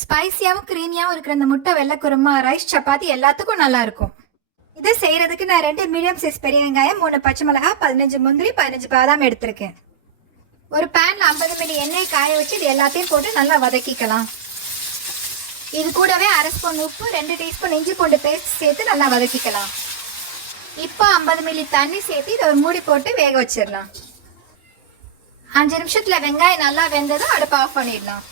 ஸ்பைசியாவும் க்ரீமியாவும் இருக்கிற இந்த முட்டை வெள்ளை குருமா ரைஸ் சப்பாத்தி எல்லாத்துக்கும் நல்லா இருக்கும் இதை செய்யறதுக்கு நான் ரெண்டு மீடியம் சைஸ் பெரிய வெங்காயம் மூணு பச்சை மிளகாய் பதினஞ்சு முந்திரி பதினஞ்சு பாதாம் எடுத்திருக்கேன். ஒரு பேன்ல ஐம்பது மில்லி எண்ணெய் காய வச்சு இது எல்லாத்தையும் போட்டு நல்லா வதக்கிக்கலாம். இது கூடவே அரை ஸ்பூன் உப்பு ரெண்டு டீஸ்பூன் இஞ்சி பூண்டு பேஸ்ட் சேர்த்து நல்லா வதக்கிக்கலாம். இப்போ ஐம்பது மில்லி தண்ணி சேர்த்து இதை ஒரு மூடி போட்டு வேக வச்சிடலாம். அஞ்சு நிமிஷத்தில் வெங்காயம் நல்லா வெந்ததும் அடுப்பு ஆஃப் பண்ணிடலாம்.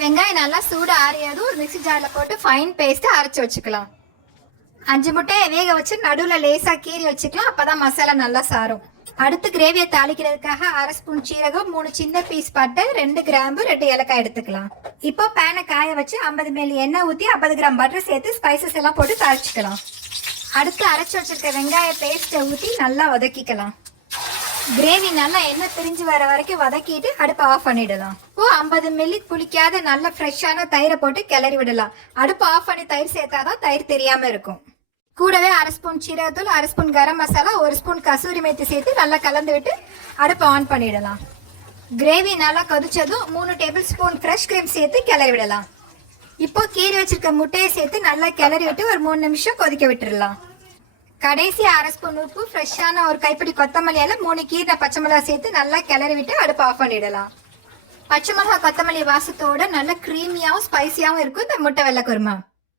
வெங்காயம் நல்லா சூடு ஆறியதும் ஒரு மிக்ஸி ஜாரில் போட்டு ஃபைன் பேஸ்ட்டு அரைச்சி வச்சுக்கலாம். அஞ்சு முட்டையை வேக வச்சு நடுவில் லேசாக கீறி வச்சுக்கலாம். அப்போ தான் மசாலா நல்லா சாரும். அடுத்து கிரேவியை தாளிக்கிறதுக்காக அரை ஸ்பூன் சீரகம் மூணு சின்ன பீஸ் பட்டை ரெண்டு கிராம்பு ரெண்டு ஏலக்காய் எடுத்துக்கலாம். இப்போ பேனை காய வச்சு ஐம்பது மில்லி எண்ணெய் ஊற்றி ஐம்பது கிராம் பட்டர் சேர்த்து ஸ்பைசஸ் எல்லாம் போட்டு தாளிச்சிக்கலாம். அடுத்து அரைச்சி வச்சிருக்க வெங்காய பேஸ்ட்டை ஊற்றி நல்லா வதக்கிக்கலாம். கிரேவி நல்லா எண்ணெய் பிரிஞ்சு வர வரைக்கும் வதக்கிட்டு அடுப்பை ஆஃப் பண்ணிடலாம். ஓ ஐம்பது மில்லி புளிக்காத நல்ல ஃப்ரெஷ்ஷான தயிரை போட்டு கிளறி விடலாம். அடுப்பு ஆஃப் பண்ணி தயிர் சேர்த்தாதான் தயிர் தெரியாம இருக்கும். கூடவே அரை ஸ்பூன் சீரகத்தூள் அரை ஸ்பூன் கரம் மசாலா ஒரு ஸ்பூன் கசூரி மேத்தி சேர்த்து நல்லா கலந்து விட்டு அடுப்பை ஆன் பண்ணிடலாம். கிரேவி நல்லா கொதிச்சதும் மூணு டேபிள் ஸ்பூன் ஃப்ரெஷ் கிரீம் சேர்த்து கிளறி விடலாம். இப்போ கீரை வச்சிருக்க முட்டையை சேர்த்து நல்லா கிளறி விட்டு ஒரு மூணு நிமிஷம் கொதிக்க விட்டுடலாம் கடைசி அரை ஸ்பூன் உப்பு ஃப்ரெஷ்ஷான ஒரு கைப்பிடி கொத்தமல்லி மூணு கீரை பச்சை மிளகா சேர்த்து நல்லா கிளறி விட்டு அடுப்பு ஆஃப் பண்ணிடலாம். பச்சை மிளகா கொத்தமல்லி வாசத்தோட நல்ல க்ரீமியாகவும் ஸ்பைசியாவும் இருக்கும். இந்த முட்டை வெள்ளை குருமா.